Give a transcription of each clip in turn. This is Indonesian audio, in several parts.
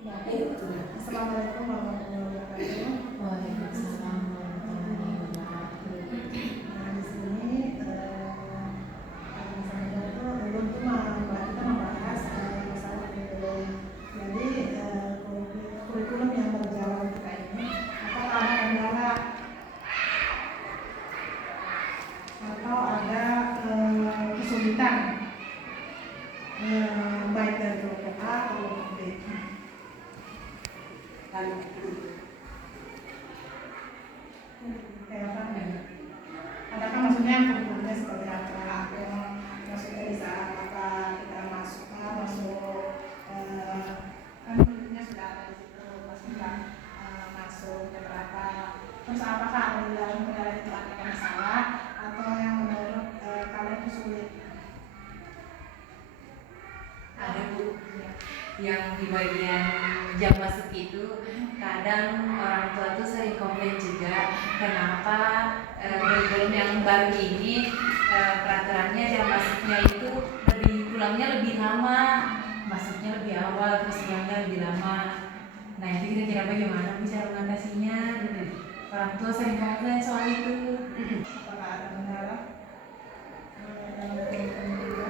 Baik, Assalamualaikum warahmatullahi wabarakatuh. Waalaikumsalam warahmatullahi wabarakatuh. Nah, di sini saya itu belum kita membahas masalah kurikulum. Jadi kurikulum yang berjalan kita ini atau ada kendala atau ada kesulitan baik dari kelompok A atau kelompok B. Kayak apa ya? Adakah maksudnya kurikulumnya seperti apa? Atau maksudnya di saat apa kita masuk kan kurikulumnya sudah ada di situ pas kita masuk berapa? Terus apakah ada di dalam kendala itu ada masalah atau yang menurut kalian itu sulit? Ada Bu, yang di bagian jam masuk itu kadang orang tua tuh sering komplain juga kenapa kurikulum yang baru ini peraturannya jam masuknya itu pulangnya lebih lama, masuknya lebih awal, terus pulangnya lebih lama. Nah itu kira-kira bagaimana Bu cara mengatasinya? Orang tua sering komplain soal itu. Apakah ada kendala dalam kurikulum juga?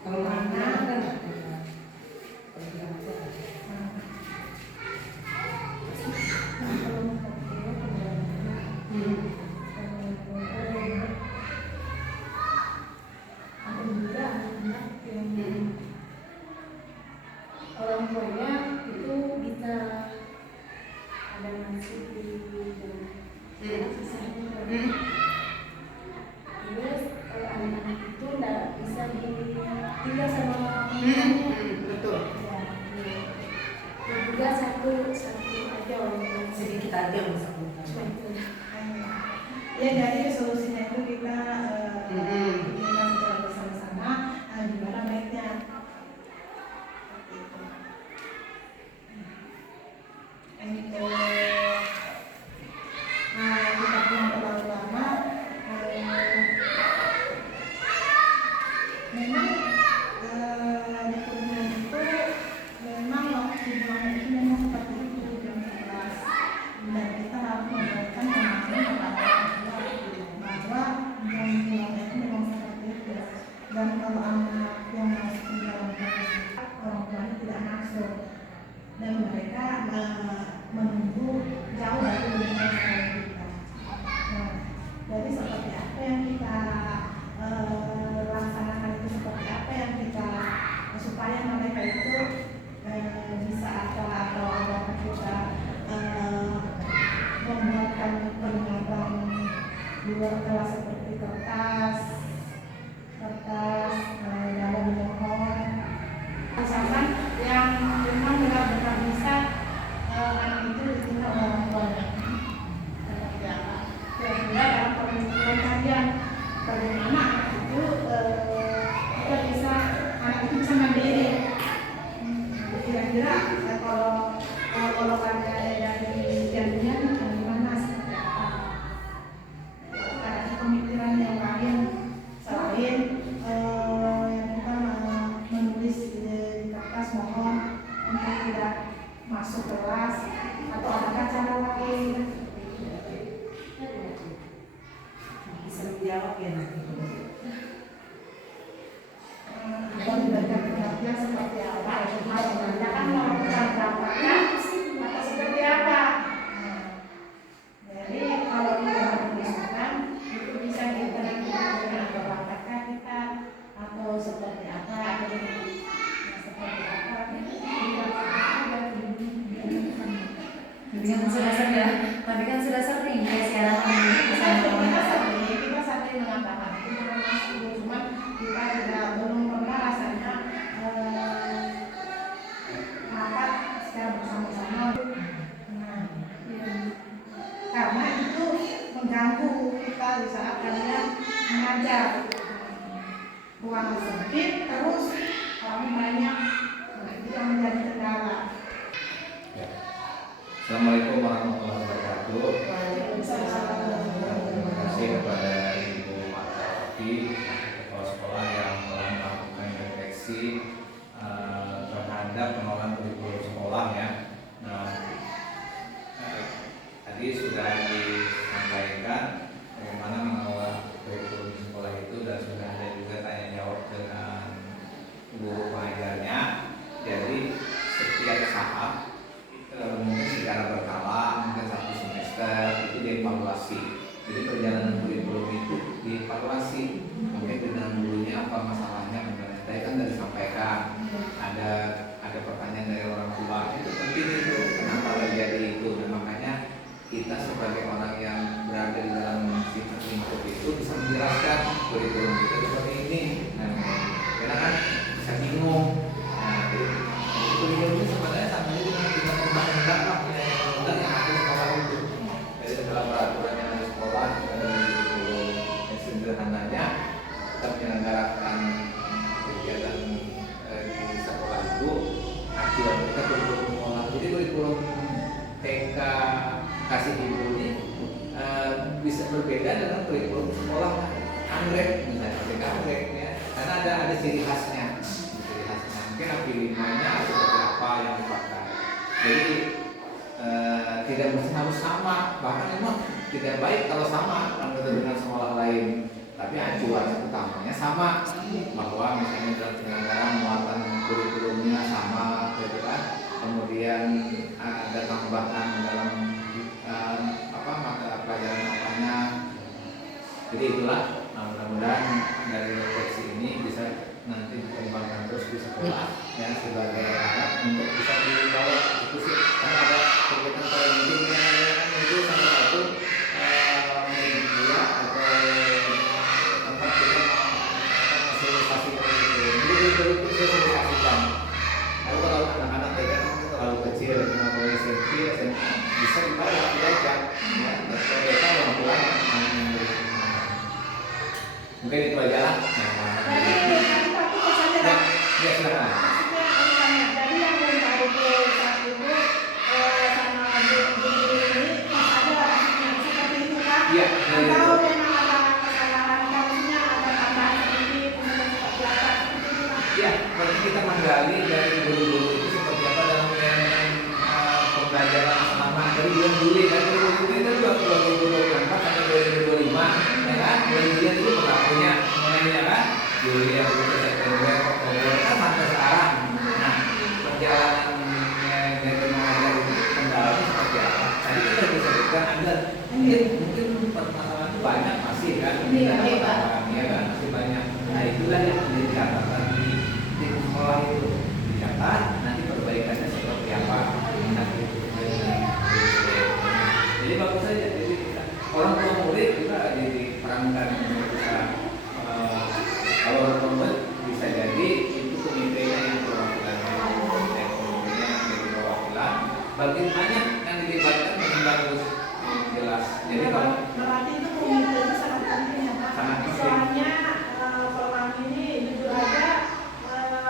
Kalau ada orang tuanya itu bisa ada ngasih di sisanya terus anak-anak itu nggak bisa tinggal sama orangnya betul. Ya juga satu aja orang Sedikit aja masuk. Ya, jadi solusinya itu kita pikirkan secara bersama-sama gimana baiknya. Seperti itu. Kita belum terlalu lama. Memang di kurikulum itu memang waktu jumlahnya itu memang seperti itu jam 11 dan kita harus memberikan pemahaman kepada orang tua bahwa jam jumlahnya itu memang seperti itu dan kalau anak yang masuk di dalam kelas orang tuanya tidak masuk dan mereka menunggu jauh dari lingkungan sekolah kita. Nah, jadi seperti apa yang kita laksanakan itu seperti apa yang kita supaya mereka itu bisa atau kita membuatkan peringatan di luar kelas seperti kertas dalam mohon misalkan yang memang benar-benar bisa anak itu ditinggal orang tuanya seperti apa kira-kira dalam pemikiran kalian bagaimana anak itu kita bisa anak itu bisa mandiri kira-kira kalau ada dari jadinya gimana seperti apa ada pemikiran yang lain selain yang kita menulis di kertas mohon untuk tidak masuk kelas atau adakah cara lain Bisa menjawab ya nanti. dan diberikan pengertian seperti apa menanyakan melakukan dampaknya atau seperti apa. Jadi kalau kita menuliskan itu bisa kita dengan apakah kita atau seperti apa seperti apa Tadi kan sudah sering ya siaran kita sering mengatakan itu masuk cuman kita belum pernah rasanya rapat secara bersama-sama. Nah, karena itu mengganggu kita di saat kalian mengajar ruang sempit terus orang banyak itu yang menjadi kendala. Assalamualaikum warahmatullahi wabarakatuh. Waalaikumsalam. Terima kasih kepada Ibu Marta Oki, kepala sekolah yang telah melakukan deteksi evaluasi terhadap pengelolaan kurikulum sekolah ya. Nah, tadi sudah disampaikan bagaimana mengelola kurikulum sekolah itu dan sudah ada juga tanya jawab dengan guru pengajarnya. Jadi setiap tahap mungkin secara berkala, mungkin satu semester itu dievaluasi. Jadi perjalanan kurikulum itu dievaluasi, mungkin dengan gurunya apa masalahnya. Tadi kan sudah disampaikan ada pertanyaan dari orang tua, itu penting itu kenapa terjadi itu. Dan makanya kita sebagai orang yang berada di dalam lingkup itu bisa menjelaskan kurikulum kita seperti ini. Nah, karena kan bisa bingung. Nah, kurikulum itu sebenarnya sama dengan kita undang-undang yang ada sekolah itu. Jadi dalam peraturan yang ada sekolah kita ada kurikulum yang sederhananya kita menyelenggarakan kegiatan di sekolah itu acuan kita kurikulum sekolah. Jadi kurikulum TK kasih ibu ini bisa berbeda dengan kurikulum sekolah anggrek misalnya TK anggrek ya, karena ada ciri khasnya. Mungkin AP5-nya seperti apa yang dipakai. Jadi tidak mesti harus sama, bahkan memang tidak baik kalau sama dengan sekolah lain. Tapi acuan utamanya sama, bahwa misalnya dalam penyelenggaraan muatan kurikulumnya sama, gitu kan. Kemudian ada tambahan dalam mata pelajaran apanya. Jadi itulah, mudah-mudahan dari refleksi ini bisa nanti dikembangkan terus di sekolah ya, sebagai alat untuk bisa dibawa diskusi. Karena ada kegiatan parentingnya itu salah satu media atau tempat kita sosialisasi itu sosialisasikan. Lalu kalau anak-anak TK terlalu kecil, mulai SMP, SMA bisa dibawa diajak ya, kalau mereka orang tuanya mungkin itu aja lah. Ya, silakan. Jadi yang dari saat itu sama guru ini ada seperti itu kan? Iya. Atau memang ada kesalahan kasusnya, ada tambahan sedikit, kemudian seperti apa? Ya, berarti kita menggali dari guru-guru itu seperti apa dalam pembelajaran selama dari bulan Juli kan, guru-guru itu 2024 sampai 2025 ya kan, bulan Juli itu berlakunya mulainya kan, Juli, Agustus, September, Oktober kan sampai sekarang. Nah, perjalanannya dari mengajar kendalanya seperti apa? Tadi kita bisa sebutkan ada mungkin permasalahan banyak masih kan, ya kan, masih banyak. Nah, itulah yang menjadi catatan di sekolah itu dicatat, nanti perbaikannya seperti apa. Jadi bagus saja. Jadi orang tua murid juga diperankan untuk bisa kalau orang tua murid bisa jadi itu komitenya yang perwakilan, komitenya yang jadi perwakilan. Bagaimana yang dilibatkan dengan bagus jelas. Jadi kalau berarti itu komite itu sangat penting ya Pak. Sangat penting. Soalnya kalau kami ini jujur aja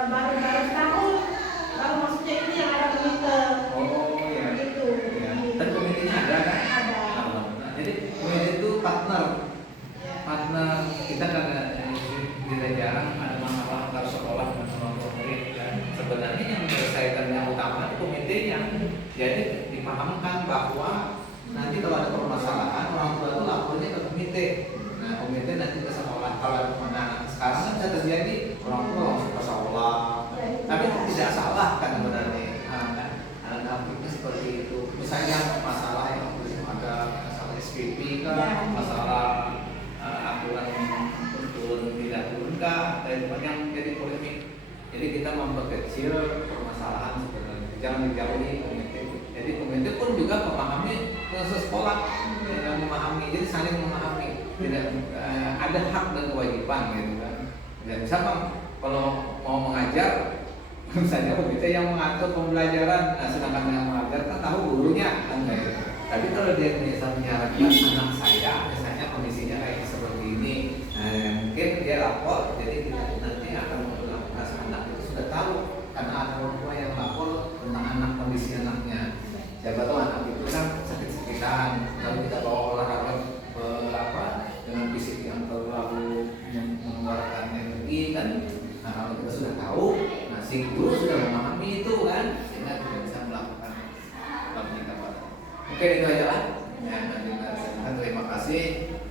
baru setahun, baru maksudnya ini yang ada komite. oh ya, Gitu. ya. Dan komitenya ada kan? Ada. Nah, jadi komite itu partner kita kan tidak jarang ada masalah antar sekolah dan orang tua murid kan. Sebenarnya yang menyelesaikan yang utama itu komitenya. Jadi dipahamkan bahwa nanti kalau ada permasalahan orang tua itu lapornya ke komite. Nah, komite nanti ke sekolah. Kalau sekarang kan bisa terjadi orang tua langsung ke sekolah. Tapi tidak salah kan sebenarnya. Ada dampaknya seperti itu. Misalnya masalah yang ada masalah SPP kan, masalah aturan turun tidak turun kah, dan banyak jadi polemik. Jadi kita memperkecil permasalahan sebenarnya. Jangan dijauhi komite. Jadi komite pun juga memahami proses sekolah, yang memahami. Jadi saling memahami. Tidak ada hak dan kewajiban gitu kan. Dan misalkan kalau mau mengajar, misalnya komite yang mengatur pembelajaran, sedangkan yang mengajar kan tahu gurunya kan gitu. Tapi kalau dia bisa menyarankan anak saya, misalnya kondisinya kayak seperti ini, mungkin dia lapor, jadi kita nanti akan melakukan anak itu sudah tahu karena ada orang tua yang lapor tentang anak, kondisi anaknya. Siapa tahu anak itu kan sakit-sakitan, lalu kita bawa olahraga fisik yang terlalu mengeluarkan energi kan. Nah, kalau kita sudah tahu si guru sudah memahami itu kan, sehingga kita bisa melakukan penyikapan. Mungkin itu aja lah. Ya, terima kasih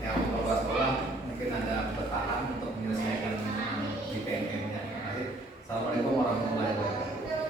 yang kepala sekolah. Mungkin ada